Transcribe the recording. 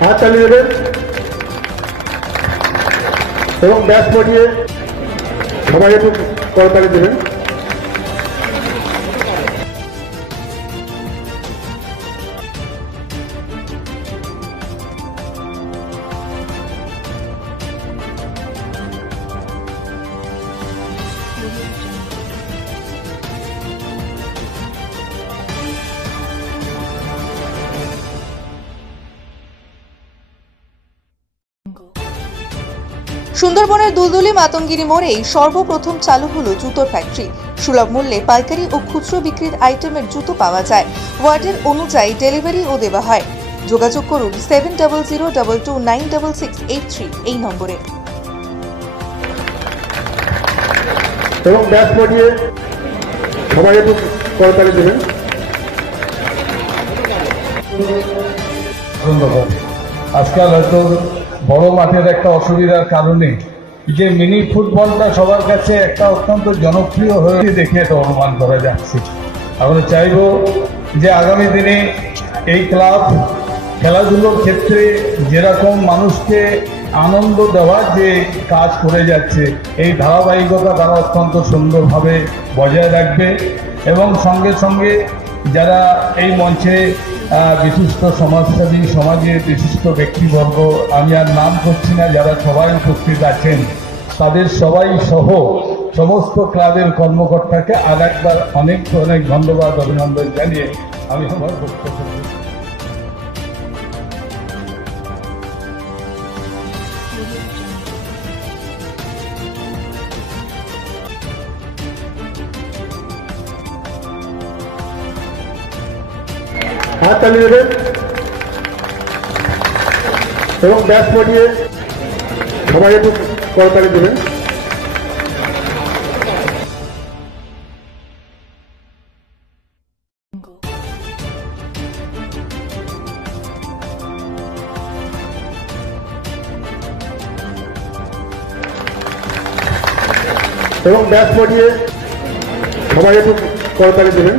হাত চালিয়ে দেবেন এবং ব্যাস পরিয়ে সবাই একটু করতালি দেবেন। সুন্দরবনের দুলদুলি মাতঙ্গিরি মোড়ে সর্বপ্রথম চালু হলো জুতোর ফ্যাক্টরি। সুলভ মূল্যে পাইকারি ও খুচরো বিক্রির আইটেমের জুতো পাওয়া যায়। ওয়ার্ডের অনুযায়ী ডেলিভারিও দেওয়া হয়। যোগাযোগ করুন 7002296683 এই নম্বরে। এবং ব্যাস পরিয়ে সবাই একটু করতালি দেবেন। আজকাল হয়তো বড় মাঠের একটা অসুবিধার কারণে যে মিনি ফুটবলটা সবার কাছে একটা অত্যন্ত জনপ্রিয় হয়ে দেখে এটা অনুমান করা যাচ্ছে। আমরা চাইব যে আগামী দিনে এই ক্লাব খেলাধুলোর ক্ষেত্রে যেরকম মানুষকে আনন্দ দেওয়ার যে কাজ করে যাচ্ছে, এই ধারাবাহিকতা তারা অত্যন্ত সুন্দরভাবে বজায় রাখবে এবং সঙ্গে সঙ্গে যারা এই মঞ্চে বিশিষ্ট সমাজসেবী, সমাজের বিশিষ্ট ব্যক্তিবর্গ, আমি আর নাম করছি না, যারা সবাই উপস্থিত আছেন, তাদের সবাই সহ সমস্ত ক্লাবের কর্মকর্তাকে আর একবার অনেক অনেক ধন্যবাদ, অভিনন্দন জানিয়ে আমি আমার বক্তব্য হাত চালিয়ে দেবেন এবং ব্যাস পরিয়ে সবাই একটু করতালি দেবেন। এবং ব্যাস পরিয়ে সবাই একটু করতালি দেবেন।